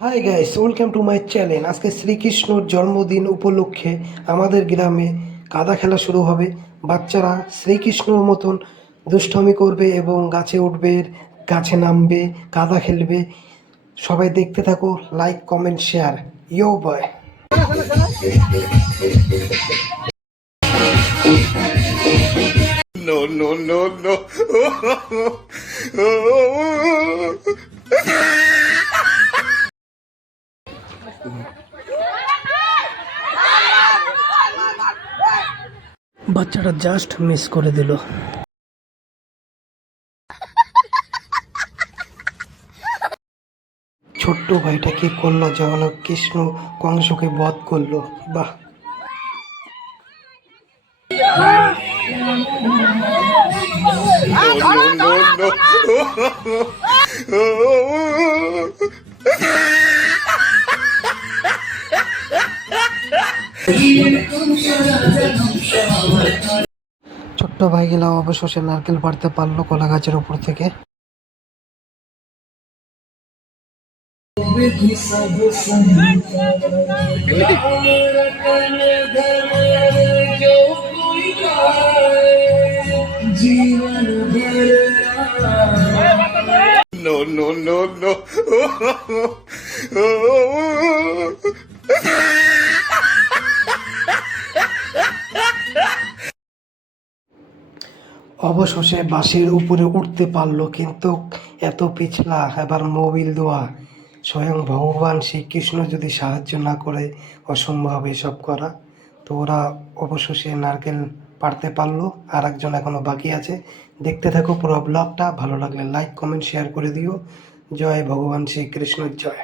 Hi guys, welcome to my channel. আজকে শ্রীকৃষ্ণর জন্মদিন উপলক্ষে আমাদের গ্রামে কাদা খেলা শুরু হবে। বাচ্চারা শ্রীকৃষ্ণর মতন দুষ্টামি করবে এবং গাছে উঠবে, গাছে নামবে, কাদা খেলবে। সবাই দেখতে থাকো, লাইক কমেন্ট শেয়ার। ইয়ো বয়। No, no, no, no. বাচ্চাটা জাস্ট মিস করে দিল। ছোট্ট ভাইটা কি করলো যখন কৃষ্ণ কংসকে বধ করলো। বাহ। ছোট্ট ভাই গেলাম অবশেষে নারকেল পাড়তে পারলো কলা গাছের উপর থেকে। No, no, no, no. অবশেষে বাঁশের উপরে উঠতে পারলো, কিন্তু এত পিছলা, এবার মোবিল দেওয়া। স্বয়ং ভগবান শ্রীকৃষ্ণ যদি সাহায্য না করে, অসম্ভব এসব করা। তো ওরা অবশেষে নারকেল পাড়তে পারলো, আর একজন এখনো বাকি আছে। দেখতে থাকো পুরো ব্লগটা। ভালো লাগলে লাইক কমেন্ট শেয়ার করে দিও। জয় ভগবান শ্রীকৃষ্ণ, জয়।